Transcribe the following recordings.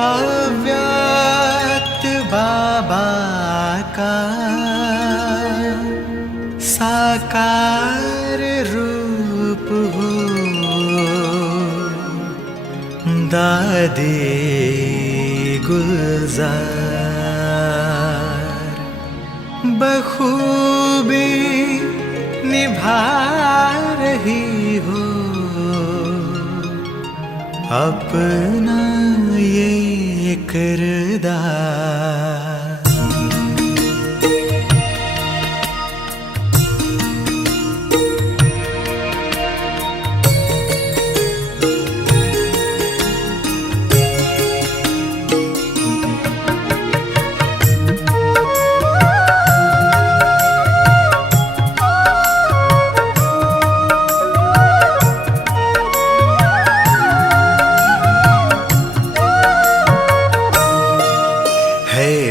अव्यक्त बाबा का साकार रूप हो, दादी गुलजार बखूबी निभा रही हो अपना ये किरदार।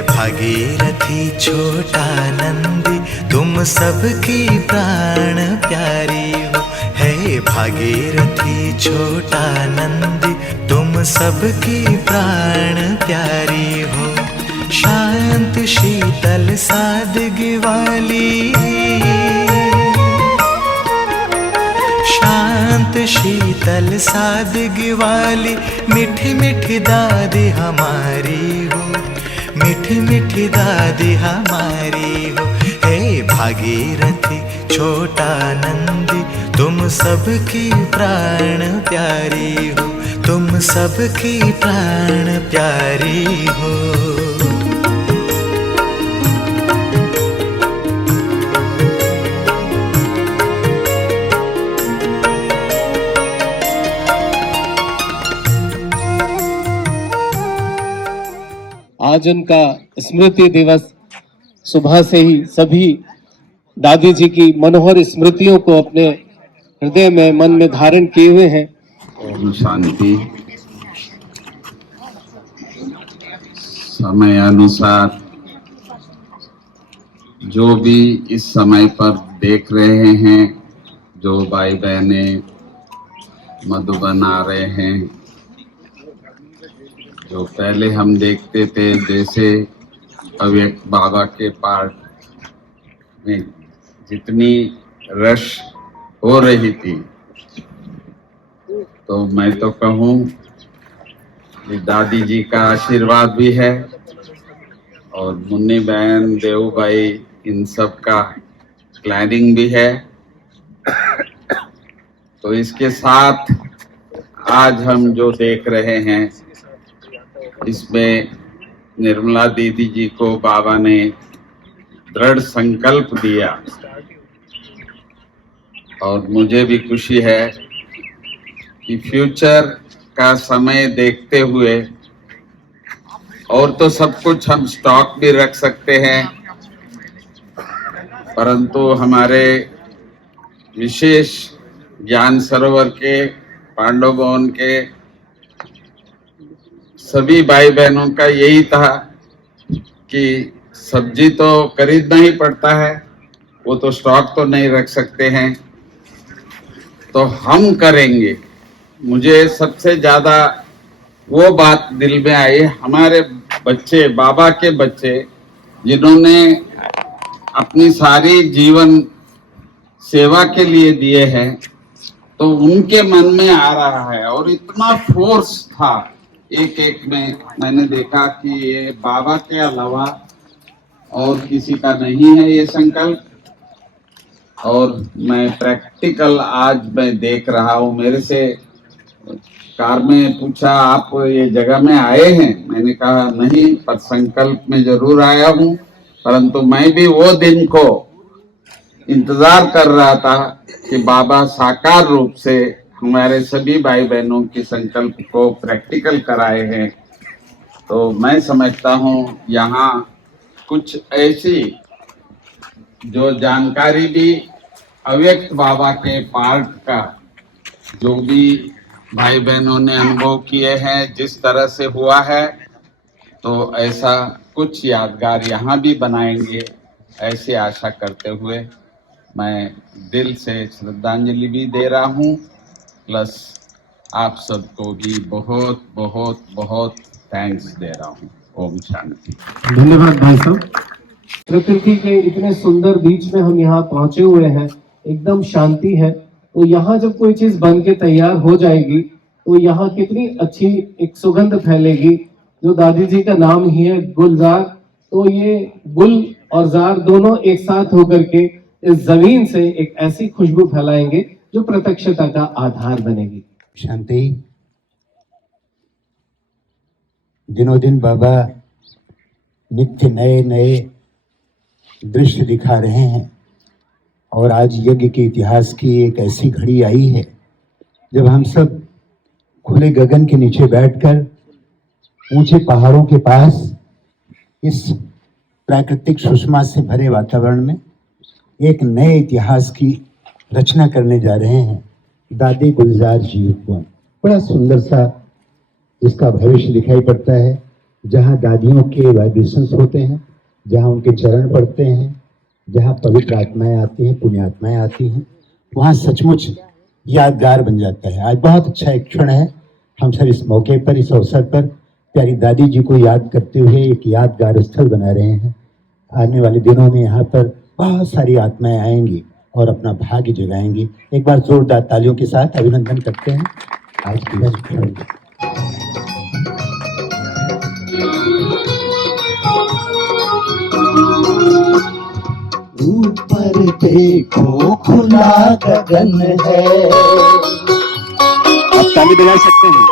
भागीरथी छोटा नंदी तुम सबकी प्राण प्यारी हो, है भागीरथी छोटा नंदी तुम सबकी प्राण प्यारी हो। शांत शीतल सादगी वाली, शांत शीतल सादगी वाली मीठी मीठी दादी हमारी हो, मीठी मीठी दादी हमारी हो। हे भागीरथी छोटा नंदी तुम सबकी प्राण प्यारी हो, तुम सबकी प्राण प्यारी हो। आज उनका स्मृति दिवस, सुबह से ही सभी दादी जी की मनोहर स्मृतियों को अपने हृदय में मन में धारण किए हुए हैं। ओम शांति। समय अनुसार जो भी इस समय पर देख रहे हैं, जो भाई बहने मधुबन आ रहे हैं, जो पहले हम देखते थे जैसे अव्यक्त बाबा के पार्ट में जितनी रश हो रही थी, तो मैं तो कहूँ कि दादी जी का आशीर्वाद भी है और मुन्नी बहन, देव भाई, इन सब का प्लानिंग भी है। तो इसके साथ आज हम जो देख रहे हैं, इसमें निर्मला दीदी जी को बाबा ने दृढ़ संकल्प दिया और मुझे भी खुशी है कि फ्यूचर का समय देखते हुए और तो सब कुछ हम स्टॉक भी रख सकते हैं, परंतु हमारे विशेष ज्ञान सरोवर के, पांडव भवन के सभी भाई बहनों का यही था कि सब्जी तो खरीदना ही पड़ता है, वो तो स्टॉक तो नहीं रख सकते हैं, तो हम करेंगे। मुझे सबसे ज्यादा वो बात दिल में आई, हमारे बच्चे, बाबा के बच्चे जिन्होंने अपनी सारी जीवन सेवा के लिए दिए हैं, तो उनके मन में आ रहा है और इतना फोर्स था एक एक में। मैंने देखा कि ये बाबा के अलावा और किसी का नहीं है ये संकल्प, और मैं प्रैक्टिकल आज मैं देख रहा हूँ। मेरे से कार में पूछा, आप ये जगह में आए हैं? मैंने कहा नहीं, पर संकल्प में जरूर आया हूँ, परंतु मैं भी वो दिन को इंतजार कर रहा था कि बाबा साकार रूप से हमारे सभी भाई बहनों की संकल्प को प्रैक्टिकल कराए हैं। तो मैं समझता हूँ यहाँ कुछ ऐसी जो जानकारी भी अव्यक्त बाबा के पार्ट का जो भी भाई बहनों ने अनुभव किए हैं, जिस तरह से हुआ है, तो ऐसा कुछ यादगार यहाँ भी बनाएंगे, ऐसी आशा करते हुए मैं दिल से श्रद्धांजलि भी दे रहा हूँ, प्लस आप सबको भी बहुत बहुत बहुत थैंक्स दे रहा हूँ। ओम शांति। धन्यवाद भाई साहब। प्रकृति के इतने सुंदर बीच में हम यहाँ पहुंचे हुए हैं, एकदम शांति है। तो यहाँ जब कोई चीज बन के तैयार हो जाएगी तो यहाँ कितनी अच्छी एक सुगंध फैलेगी। जो दादी जी का नाम ही है गुलजार, तो ये गुल और जार दोनों एक साथ होकर के इस जमीन से एक ऐसी खुशबू फैलाएंगे जो प्रत्यक्षता का आधार बनेगी। शांति। दिनों दिन बाबा नित्य नए नए दृश्य दिखा रहे हैं और आज यज्ञ के इतिहास की एक ऐसी घड़ी आई है जब हम सब खुले गगन के नीचे बैठकर ऊंचे पहाड़ों के पास इस प्राकृतिक सुषमा से भरे वातावरण में एक नए इतिहास की रचना करने जा रहे हैं। दादी गुलजार जी उपवन, बड़ा सुंदर सा इसका भविष्य दिखाई पड़ता है, जहाँ दादियों के वाइब्रेशंस होते हैं, जहाँ उनके चरण पड़ते हैं, जहाँ पवित्र आत्माएं आती हैं, पुण्यात्माएं आती हैं, वहाँ सचमुच यादगार बन जाता है। आज बहुत अच्छा एक क्षण है, हम सब इस मौके पर, इस अवसर पर प्यारी दादी जी को याद करते हुए एक यादगार स्थल बना रहे हैं। आने वाले दिनों में यहाँ पर बहुत सारी आत्माएं आएंगी और अपना भाग्य जगाएंगी। एक बार जोरदार तालियों के साथ अभिनंदन करते हैं आज की इस क्षण। ऊपर देखो खुला गगन है, आप ताली बजा सकते हैं।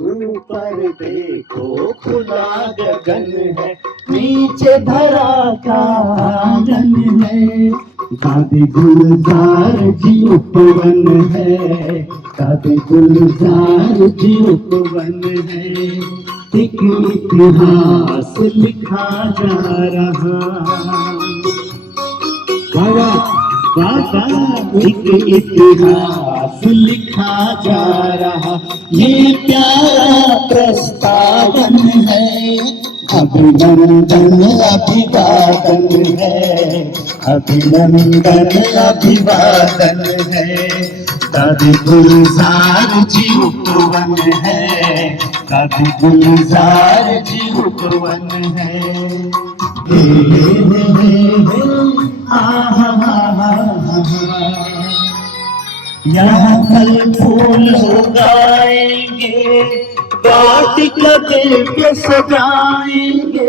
ऊपर देखो खुला गगन है, नीचे धरा का आंगन है। दादी गुलजार जी उपवन है, दादी गुलजार जी उपवन है। एक इतिहास लिखा जा रहा, एक इतिहास लिखा जा रहा, ये प्यारा प्रस्तावन है। अभिनंदन अभिवादन है, अभिनंदन अभिवादन है। दादी गुलजार जी उपवन है, दादी गुलजार जी उपवन है। यहाँ फल फूल उगाएंगे, वाटिका दिव्य सजाएंगे।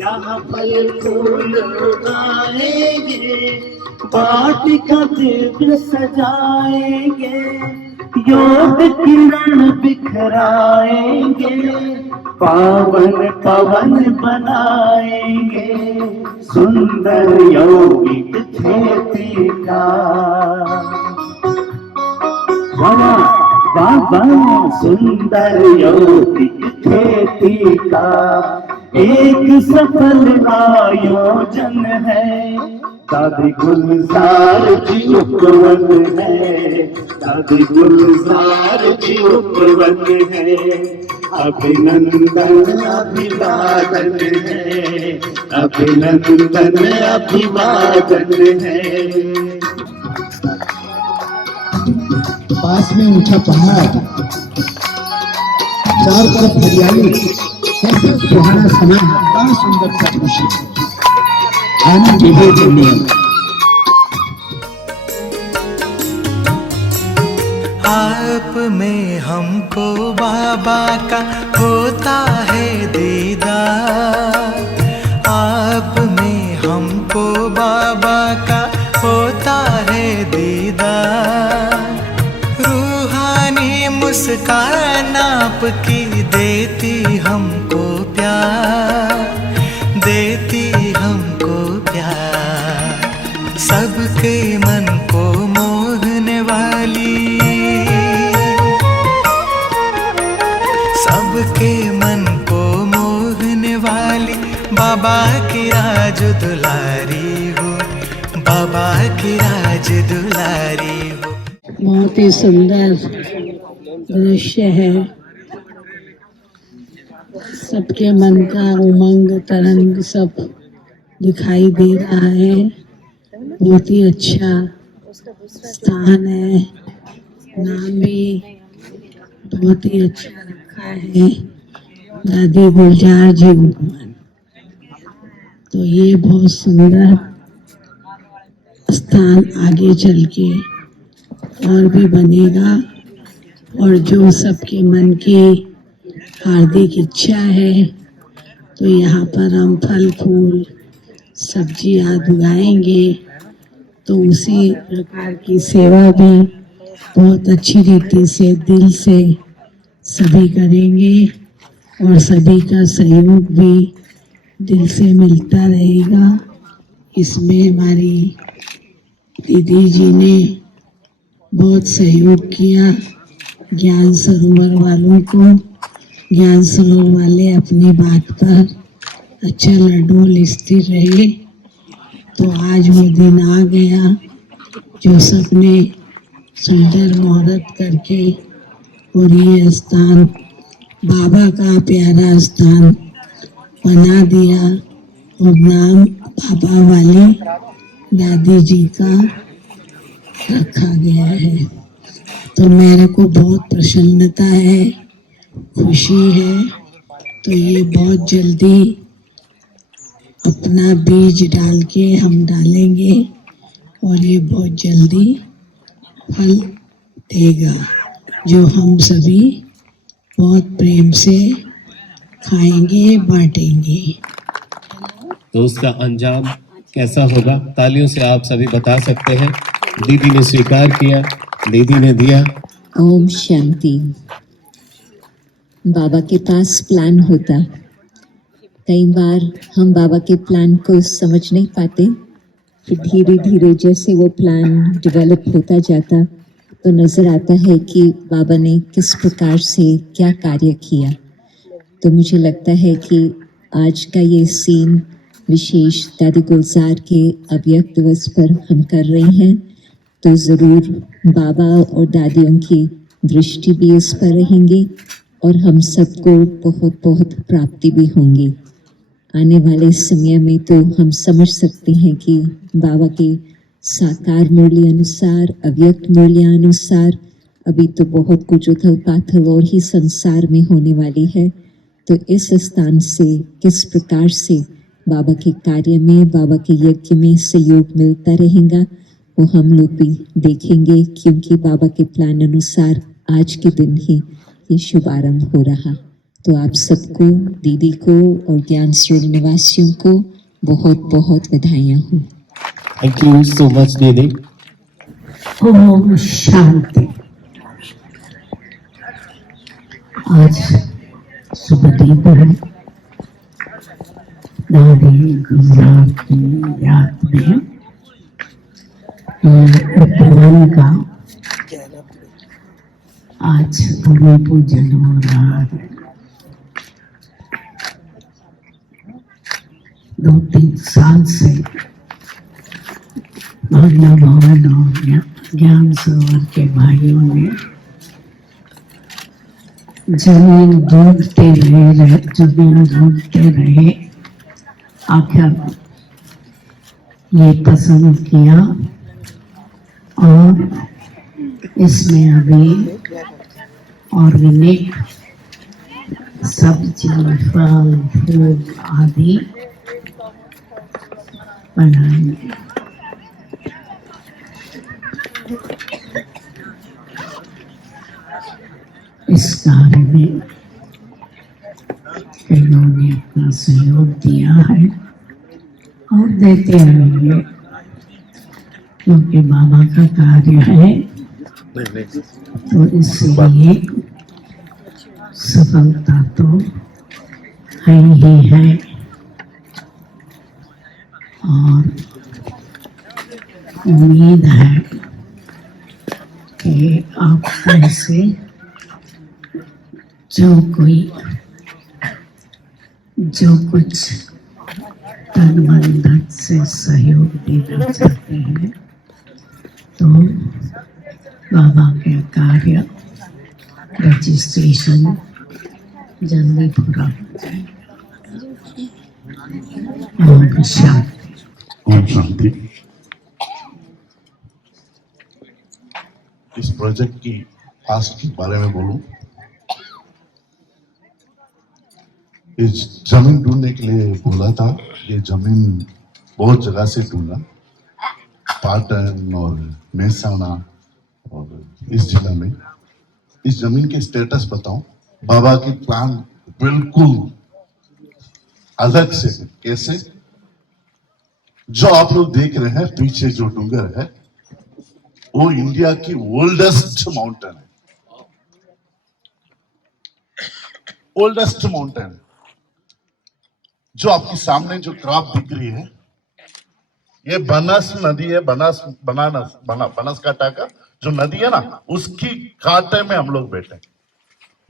यहाँ फल फूल उगाएंगे, वाटिका दिव्य सजाएंगे। योग किरण बिखराएंगे, पावन पवन बनाएंगे। सुंदर यौगिक खेती का, सुंदर यौगिक खेती का एक सफल आयोजन है। दादी गुलजार जी उपवन है, दादी गुलजार जी उपवन है। अभिनंदन अभिवादन है, अभिनंदन अभिवादन है। पास में ऊंचा पहाड़, चारों तरफ हरियाली, कैसे सुहाना समय है, बड़ा सुंदर सा दृश्य। आनंद विभोर दुनिया। आप में हमको बाबा का होता है दीदार, आप में हमको बाबा का होता है दीदार। रूहानी मुस्कान आपकी देती हमको प्यार, देती हमको प्यार। सबके मन को मोहने वाली, सबके मन को मोहने वाली बाबा की राज दुलारी हो, बाबा की राज दुलारी हो। बहुत ही सुंदर दृश्य है, सबके मन का उमंग तरंग सब दिखाई दे रहा है। बहुत ही अच्छा स्थान है, नाम भी बहुत ही अच्छा रखा है, दादी गुलजार जी उपवन। तो ये बहुत सुंदर स्थान आगे चल के और भी बनेगा, और जो सबके मन की हार्दिक इच्छा है तो यहाँ पर हम फल फूल सब्जियाँ उगाएंगे, तो उसी प्रकार की सेवा भी बहुत अच्छी रीति से दिल से सभी करेंगे, और सभी का सहयोग भी दिल से मिलता रहेगा। इसमें हमारी दीदी जी ने बहुत सहयोग किया ज्ञान सरोवर वालों को। ज्ञान सरोवर वाले अपनी बात पर अचल अडोल स्थिर रहे, तो आज वो दिन आ गया जो सबने सुंदर मुहूर्त करके और ये स्थान बाबा का प्यारा स्थान बना दिया, और नाम बाबा वाली दादी जी का रखा गया है। तो मेरे को बहुत प्रसन्नता है, खुशी है। तो ये बहुत जल्दी अपना बीज डाल के हम डालेंगे, और ये बहुत जल्दी फल देगा, जो हम सभी बहुत प्रेम से खाएंगे, बांटेंगे। तो उसका अंजाम कैसा होगा, तालियों से आप सभी बता सकते हैं। दीदी ने स्वीकार किया, दीदी ने दिया। ओम शांति। बाबा के पास प्लान होता, कई बार हम बाबा के प्लान को समझ नहीं पाते, फिर धीरे धीरे जैसे वो प्लान डेवलप होता जाता तो नज़र आता है कि बाबा ने किस प्रकार से क्या कार्य किया। तो मुझे लगता है कि आज का ये सीन विशेष दादी गुलजार के अव्यक्त दिवस पर हम कर रहे हैं, तो ज़रूर बाबा और दादियों की दृष्टि भी इस पर रहेंगी, और हम सबको बहुत बहुत प्राप्ति भी होंगी। आने वाले समय में तो हम समझ सकते हैं कि बाबा के साकार मूल्य अनुसार, अव्यक्त मूल्य अनुसार अभी तो बहुत कुछ उथल पाथल और ही संसार में होने वाली है। तो इस स्थान से किस प्रकार से बाबा के कार्य में, बाबा के यज्ञ में सहयोग मिलता रहेगा, वो हम लोग भी देखेंगे, क्योंकि बाबा के प्लान अनुसार आज के दिन ही ये शुभारंभ हो रहा। तो आप सबको, दीदी को और ज्ञान सरोवर निवासियों को बहुत बहुत बधाइयाँ हो। थैंक यू सो मच दीदी। ओम शांति। आज शुभ दिन है, दादी गुलजार की याद में उपवन का आज भूमि पूजन हो रहा है। 2-3 साल से भावना भवन और ज्ञान सरोवर के भाइयों ने जमीन ढूंढते रहे, आखिर ये पसंद किया, और इसमें अभी ऑर्गेनिक सब्जी, फल फूल आदि बनाएंगे। इस कार्य में कईयों ने अपना सहयोग दिया है और देते रहेंगे, क्योंकि बाबा का कार्य है, तो इसलिए सफलता तो है ही है। और उम्मीद है कि आप ऐसे जो कुछ तन मन धन से सहयोग देना चाहते हैं, तो बाबा के कार्य रजिस्ट्रेशन जल्दी पूरा हो जाएगा। ओम शांति। ओम शांति। इस प्रोजेक्ट की पास्ट के बारे में बोलूं, इस जमीन ढूंढने के लिए बोला था। ये जमीन बहुत जगह से ढूंढा, पाटन और मेहसाना और इस जिला में। इस जमीन के स्टेटस बताऊं, बाबा की प्लान बिल्कुल अलग से है। कैसे? जो आप लोग देख रहे हैं पीछे जो डूंगर है, वो इंडिया की ओल्डेस्ट माउंटेन है। ओल्डेस्ट माउंटेन जो आपके सामने जो क्रॉप दिख रही है, ये बनस नदी है। बनासकांठा का जो नदी है ना, उसकी कांटे में हम लोग बैठे।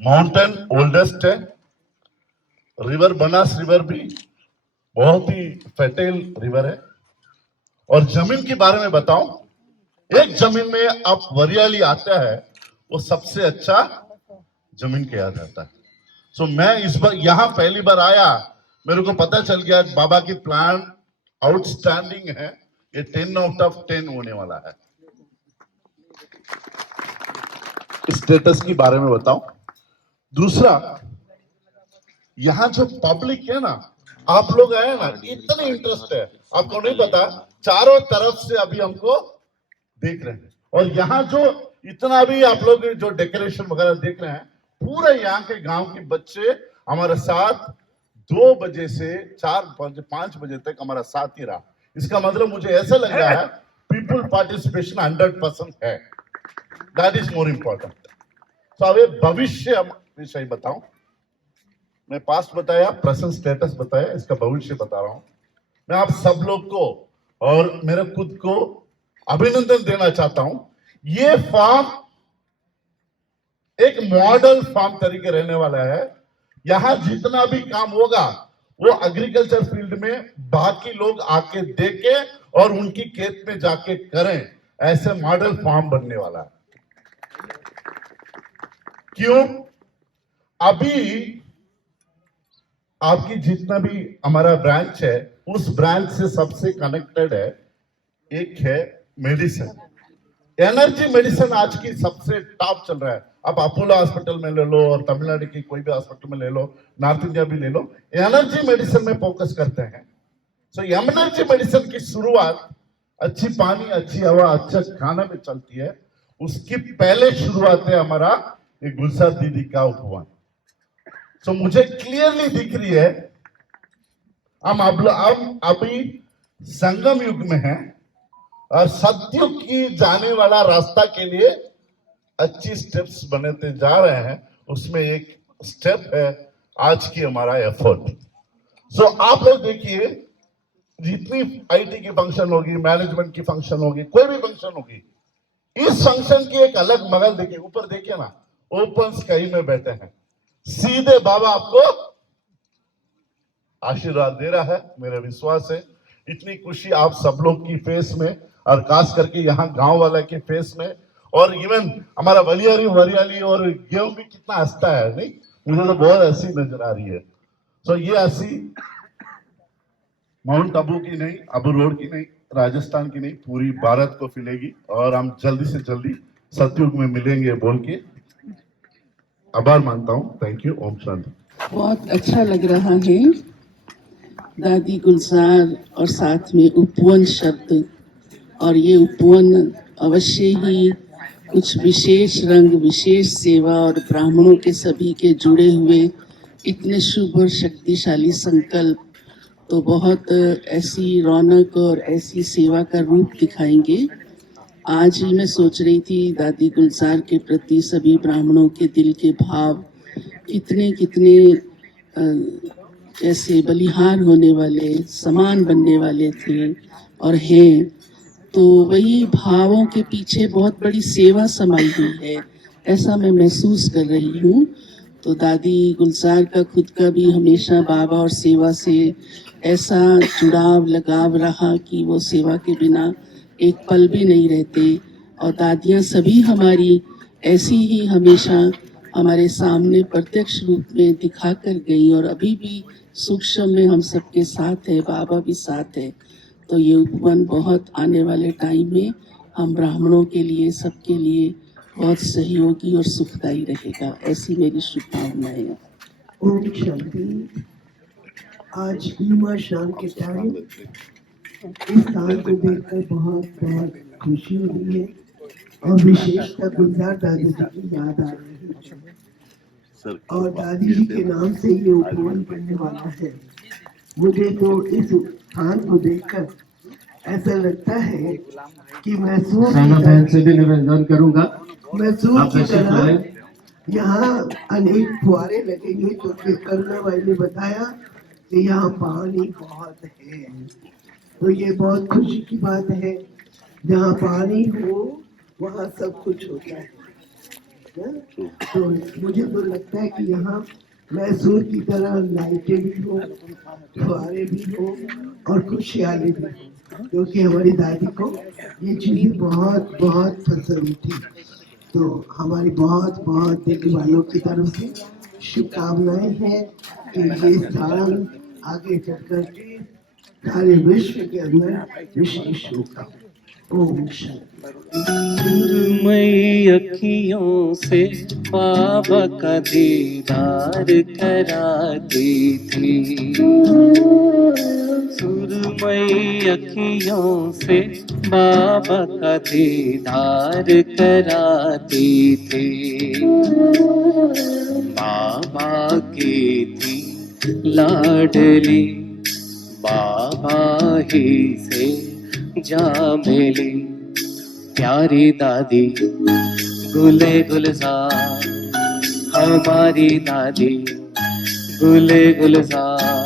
माउंटेन ओल्डेस्ट है। रिवर बनास रिवर भी बहुत ही फर्टाइल रिवर है। और जमीन के बारे में बताऊं, एक जमीन में आप वरियाली आता है, वो सबसे अच्छा जमीन कहा जाता है। सो मैं इस बार यहां पहली बार आया, मेरे को पता चल गया बाबा की प्लान आउटस्टैंडिंग है। ये 10 आउट ऑफ 10 होने वाला है। स्टेटस के बारे में बताऊं। दूसरा, यहां जो पब्लिक है ना, आप लोग आए ना, इतने इंटरेस्ट है, आपको नहीं पता। चारों तरफ से अभी हमको देख रहे हैं। और यहाँ जो इतना भी आप लोग जो डेकोरेशन वगैरह देख रहे हैं, पूरे यहाँ के गांव के बच्चे हमारे साथ 2 बजे से 4-5 बजे तक हमारा साथ ही रहा। इसका मतलब मुझे ऐसा लग रहा है पीपल पार्टिसिपेशन 100% है। That is more important. तो अब भविष्य विषय बताऊं। मैं पास्ट बताया, प्रेजेंट स्टेटस बताया, इसका भविष्य बता रहा हूं। मैं आप सब लोग को और मेरे खुद को अभिनंदन देना चाहता हूं। ये फार्म एक मॉडल फार्म तरीके रहने वाला है। यहां जितना भी काम होगा वो एग्रीकल्चर फील्ड में बाकी लोग आके देखे और उनकी खेत में जाके करें, ऐसे मॉडल फार्म बनने वाला है। क्यों? अभी आपकी जितना भी हमारा ब्रांच है, उस ब्रांच से सबसे कनेक्टेड है, एक है मेडिसिन। एनर्जी मेडिसिन आज की सबसे टॉप चल रहा है। आप अपोलो हॉस्पिटल में ले लो और तमिलनाडु की कोई भी हॉस्पिटल में ले लो, नॉर्थ इंडिया भी ले लो, एनर्जी मेडिसिन में फोकस करते हैं। सो एनर्जी मेडिसिन की शुरुआत अच्छी पानी, अच्छी हवा, अच्छा खाना में चलती है। उसकी पहले शुरुआत है हमारा एक गुलजार दीदी का उपवन। सो मुझे क्लियरली दिख रही है हम अभी संगम युग में हैं और सतयुग की जाने वाला रास्ता के लिए अच्छी स्टेप्स बनते जा रहे हैं। उसमें एक स्टेप है आज की हमारा एफर्ट। सो आप लोग देखिए, जितनी आईटी की फंक्शन होगी, मैनेजमेंट की फंक्शन होगी, कोई भी फंक्शन होगी, इस फंक्शन की एक अलग मगल देखिए। ऊपर देखिए ना, ओपन स्काई में बैठे हैं, सीधे बाबा आपको आशीर्वाद दे रहा है। मेरा विश्वास है इतनी खुशी आप सब लोग की फेस में, और खास करके यहाँ गांव वाला के फेस में, और इवन हमारा वरियाली और गेहूं भी कितना हंसता है। नहीं, मुझे तो बहुत हंसी नजर आ रही है। तो ये हंसी माउंट आबू की नहीं, आबू रोड की नहीं, राजस्थान की नहीं, पूरी भारत को मिलेगी। और हम जल्दी से जल्दी सतयुग में मिलेंगे बोल के आभार मानता हूँ। Thank you. ओम शांति। बहुत अच्छा लग रहा है दादी गुलजार और साथ में उपवन शब्द, और ये उपवन अवश्य ही कुछ विशेष रंग, विशेष सेवा और ब्राह्मणों के सभी के जुड़े हुए इतने शुभ और शक्तिशाली संकल्प तो बहुत ऐसी रौनक और ऐसी सेवा का रूप दिखाएंगे। आज ही मैं सोच रही थी दादी गुलजार के प्रति सभी ब्राह्मणों के दिल के भाव कितने कितने ऐसे बलिहार होने वाले, समान बनने वाले थे और हैं। तो वही भावों के पीछे बहुत बड़ी सेवा समाई हुई है, ऐसा मैं महसूस कर रही हूँ। तो दादी गुलजार का खुद का भी हमेशा बाबा और सेवा से ऐसा जुड़ाव लगाव रहा कि वो सेवा के बिना एक पल भी नहीं रहते। और दादियाँ सभी हमारी ऐसी ही हमेशा हमारे सामने प्रत्यक्ष रूप में दिखा कर गई, और अभी भी सूक्ष्म में हम सबके साथ है, बाबा भी साथ है। तो ये उपवन बहुत आने वाले टाइम में हम ब्राह्मणों के लिए, सबके लिए बहुत सहयोगी और सुखदायी रहेगा, ऐसी मेरी शुभकामनाएं हैं। ओम शांति। आज नीमा शाम के टाइम इस स्थान को देखकर बहुत बहुत खुशी हुई है और विशेषकर गुलजार दादी जी की याद आ रही है और दादी जी के नाम से ये उपवन बनने वाला है। मुझे तो इस स्थान को देखकर ऐसा लगता है कि मैसूर राणा बहन से भी निवेदन करूंगा, मैसूर आप की तशरीफ तरह लाएं। यहाँ अनेक फुहारे लगेंगे, क्योंकि करुणा भाई ने बताया कि यहाँ पानी बहुत है। तो ये बहुत खुशी की बात है, जहाँ पानी हो वहाँ सब कुछ होता है। तो मुझे तो लगता है कि यहाँ मैसूर की तरह लाइटें भी हो, फुहारे भी हो और खुशहाली भी हो, क्योंकि हमारी दादी को ये चीजें बहुत बहुत पसंद थी। तो हमारी बहुत बहुत देखने वालों की तरफ से शुभकामनाएं हैं कि ये स्थान आगे चलकर के सारे विश्व के अंदर विशेष होगा। ओम शांति। सुरमई अखियों से बाबा का दीदार कराती थी, सुरमई अखियों से बाबा का दीदार कराती थी। बाबा की थी लाडली, बाबा ही से जा मिली प्यारी दादी गुले गुलजार, हमारी दादी गुले गुलजार।